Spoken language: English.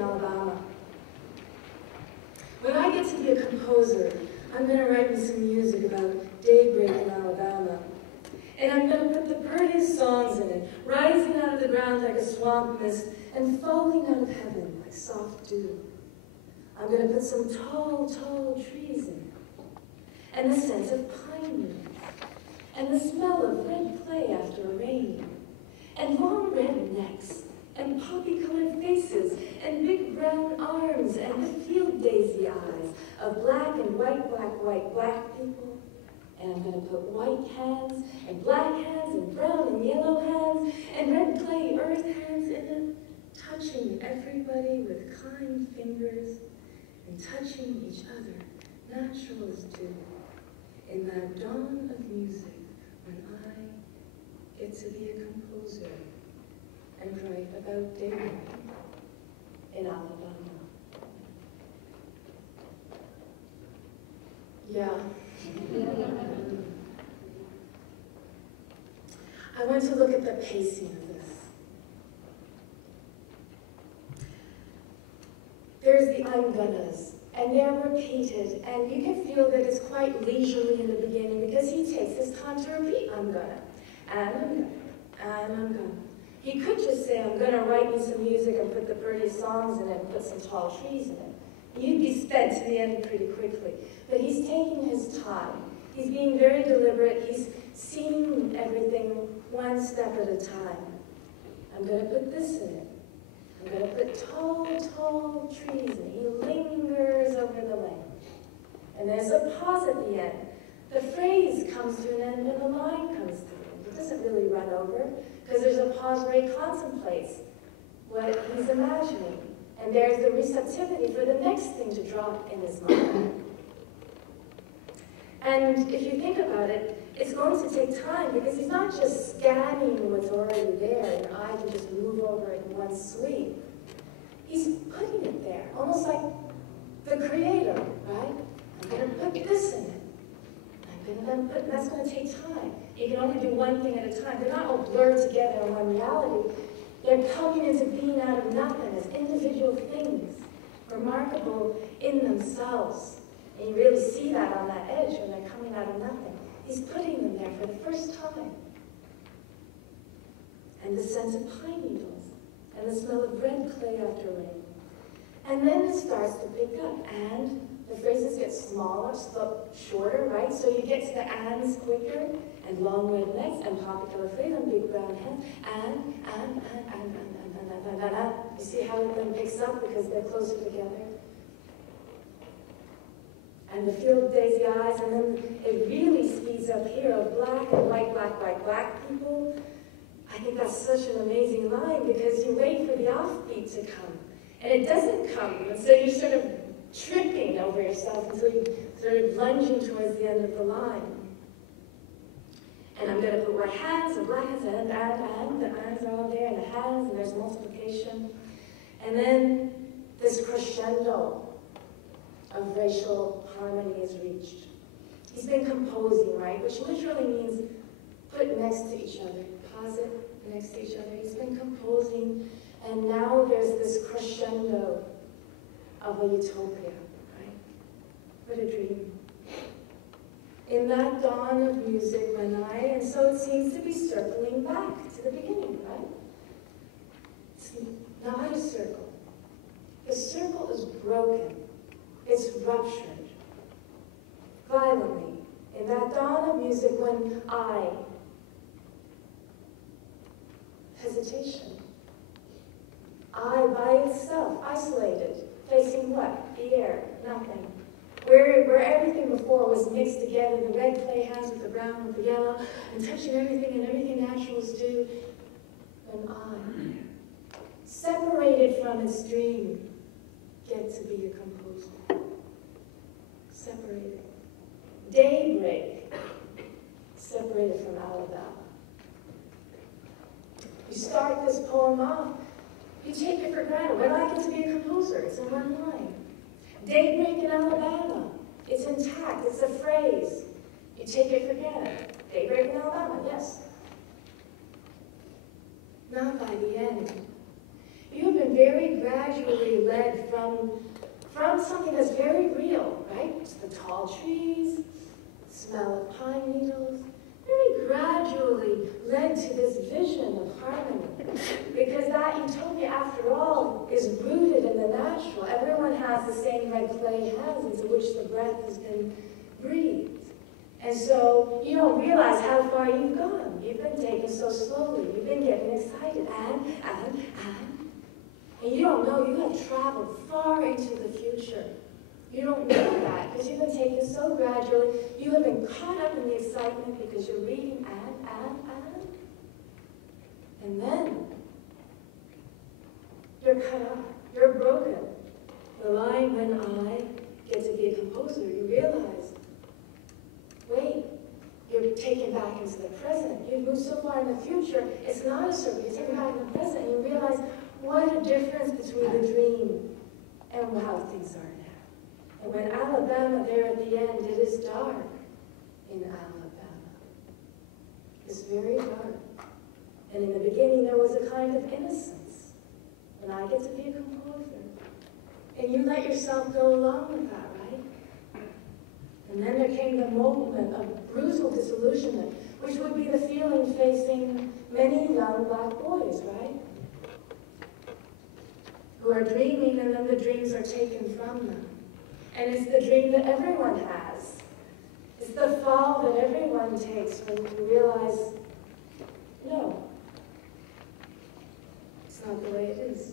Alabama. When I get to be a composer, I'm going to write me some music about daybreak in Alabama. And I'm going to put the prettiest songs in it, rising out of the ground like a swamp mist and falling out of heaven like soft dew. I'm going to put some tall, tall trees in it, and the scent of pine needles, and the smell of red clay after rain, and long red necks, and poppy-colored faces, and big brown arms, and the field daisy eyes of black and white, black people. And I'm going to put white hands, and black hands, and brown and yellow hands, and red clay earth hands in it, touching everybody with kind fingers, and touching each other, natural as dew, in that dawn of music when I get to be a composer and write about daybreak in Alabama. Yeah. I want to look at the pacing of this. There's the I'm gonnas, and they're repeated, and you can feel that it's quite leisurely in the beginning because he takes his time to repeat I'm gonna, and I'm gonna, and I'm gonna. He could just say, I'm gonna write me some music and put the prettiest songs in it and put some tall trees in it. You'd be sped to the end pretty quickly. But he's taking his time. He's being very deliberate. He's seeing everything one step at a time. I'm gonna put this in it. I'm going to put tall, tall trees, and he lingers over the land. And there's a pause at the end. The phrase comes to an end and the line comes to an end. It doesn't really run over, because there's a pause where he contemplates what he's imagining. And there's the receptivity for the next thing to drop in his mind. And if you think about it, it's going to take time, because he's not just scanning what's already there, and your eye can just move over it in one sweep. He's putting it there, almost like the creator, right? I'm going to put this in it. I'm going to put, that's going to take time. You can only do one thing at a time. They're not all blurred together in one reality. They're coming into being out of nothing as individual things, remarkable in themselves. And you really see that on that edge when they're coming out of nothing. He's putting them there for the first time. And the scent of pine needles, and the smell of red clay after rain. And then it starts to pick up, and the phrases get smaller, shorter, right? So you get to the ands quicker, and long red necks, and poppy-colored face, and big brown hands, and. You see how it then picks up because they're closer together? And the field daisy eyes, and then it really speeds up here of black and white, black people. I think that's such an amazing line because you wait for the offbeat to come, and it doesn't come, and so you're sort of tripping over yourself until you sort of lunging towards the end of the line. And I'm going to put white hands and black hands, and the hands are all there, and the hands, and there's multiplication. And then this crescendo of racial harmony is reached. He's been composing, right? Which literally means put next to each other, pause it next to each other. He's been composing, and now there's this crescendo of a utopia, right? What a dream. In that dawn of music when and so it seems to be circling back to the beginning, right? It's not a circle. The circle is broken. It's ruptured violently in that dawn of music when hesitation. By itself, isolated, facing what? The air, nothing. Where everything before was mixed together, the red clay hands with the brown, with the yellow, and touching everything and everything naturals do, when separated from its dream, get to be a composer. Separated. Daybreak, separated from Alabama. You start this poem off, you take it for granted. When I get to be a composer, it's in one line. Daybreak in Alabama, it's intact, it's a phrase. You take it for granted. Daybreak in Alabama, yes. Not by the end. You have been very gradual gradually led from something that's very real, right? It's the tall trees, the smell of pine needles, very gradually led to this vision of harmony. Because that utopia, after all, is rooted in the natural. Everyone has the same red clay hands into which the breath has been breathed. And so you don't realize how far you've gone. You've been taken so slowly. You've been getting excited. And you don't know you have traveled far into the future. You don't know that because you've been taken so gradually. You have been caught up in the excitement because you're reading and then you're cut off. You're broken. The line, when I get to be a composer, you realize, wait, you're taken back into the present. You've moved so far in the future, it's not a circle. You're taken back in the present, and you realize what a difference between the dream and how things are now. And when Alabama, there at the end, it is dark in Alabama. It's very dark. And in the beginning, there was a kind of innocence. When I get to be a composer. And you let yourself go along with that, right? And then there came the moment of brutal disillusionment, which would be the feeling facing many young black boys, right? Who are dreaming, and then the dreams are taken from them. And it's the dream that everyone has. It's the fall that everyone takes when you realize, no, it's not the way it is.